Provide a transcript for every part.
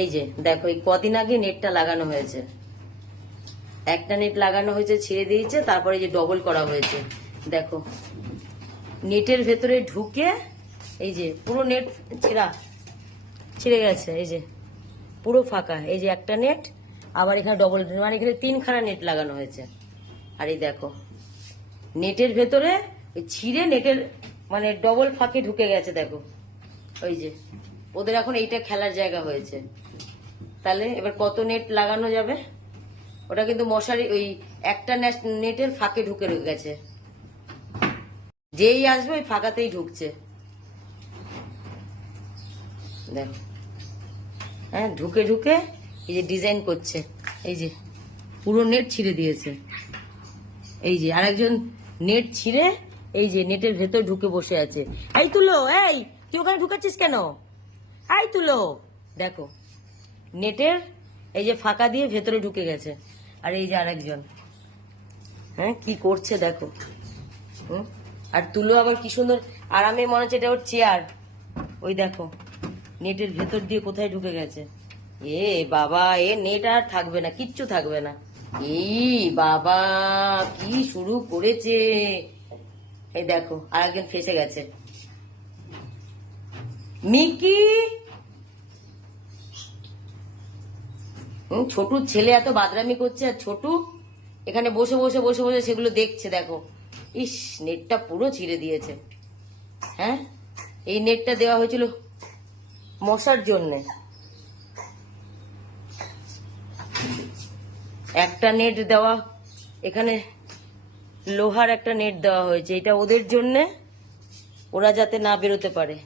এই যে দেখো, এই কদিন আগে নেটটা লাগানো হয়েছে, একটা নেট লাগানো হয়েছে, ছিঁড়ে দিয়েছে, তারপরে যে ডবল করা হয়েছে। দেখো নেটের ভেতরে ঢুকে এই যে পুরো নেট ছিঁড়ে গেছে, এই যে পুরো ফাঁকা। এই যে একটা নেট, আবার এখানে ডবল, মানে এখানে 3খানা নেট লাগানো হয়েছে। আর এই দেখো নেটের ভেতরে ছিঁড়ে নেটের মানে ডবল ফাঁকে ঢুকে গেছে। দেখো ওই যে ওদের এখন এইটা খেলার জায়গা হয়েছে। তাহলে এবার কত নেট লাগানো যাবে? ওটা কিন্তু মশারি ওই একটা নেটের ফাঁকে ঢুকে গেছে, যেই আসবে ওই ফাঁকাতেই ঢুকছে। দেখো, হ্যাঁ, ঢুকে ঢুকে এই যে ডিজাইন করছে। এই যে পুরো নেট ছিঁড়ে দিয়েছে। এই যে আরেকজন নেট ছিঁড়ে এই যে নেটের ভেতর ঢুকে বসে আছে। এই তুলো, এই তুই ওখানে ঢুকাচ্ছিস কেন? এই তুলো, দেখো নেটের এই যে ফাঁকা দিয়ে ভেতরে ঢুকে গেছে। আর এই যে আরেকজন, হ্যাঁ, কি করছে দেখো। আর তুলো আবার কি সুন্দর আরামে, মনে হচ্ছে এটা ওর চেয়ার। ওই দেখো নেটের ভেতর দিয়ে কোথায় ঢুকে গেছে। এ বাবা, এ নেট আর থাকবে না, কিচ্ছু থাকবে না। এই বাবা, কি শুরু করেছে। এই দেখো আরেকজন ফেসে গেছে। মিকি, ছোটুর ছেলে এত বাদরামি করছে, আর ছোটু এখানে বসে বসে বসে বসে সেগুলো দেখছে। দেখো, ইস, নেটটা পুরো ছিঁড়ে দিয়েছে। হ্যাঁ, এই নেটটা দেওয়া হয়েছিল মশার জন্যে। একটা নেট দেওয়া, এখানে লোহার একটা নেট দেওয়া হয়েছে, এটা ওদের জন্যে, ওরা যাতে না বেরোতে পারে।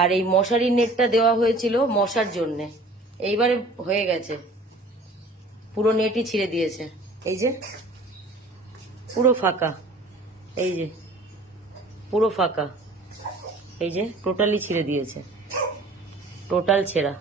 আর এই মশারির নেটটা দেওয়া হয়েছিল মশার জন্যে। এইবারে হয়ে গেছে, পুরো নেটই ছিঁড়ে দিয়েছে। এই যে পুরো ফাঁকা, এই যে পুরো ফাঁকা, এই যে টোটালি ছিঁড়ে দিয়েছে, টোটাল ছেঁড়া।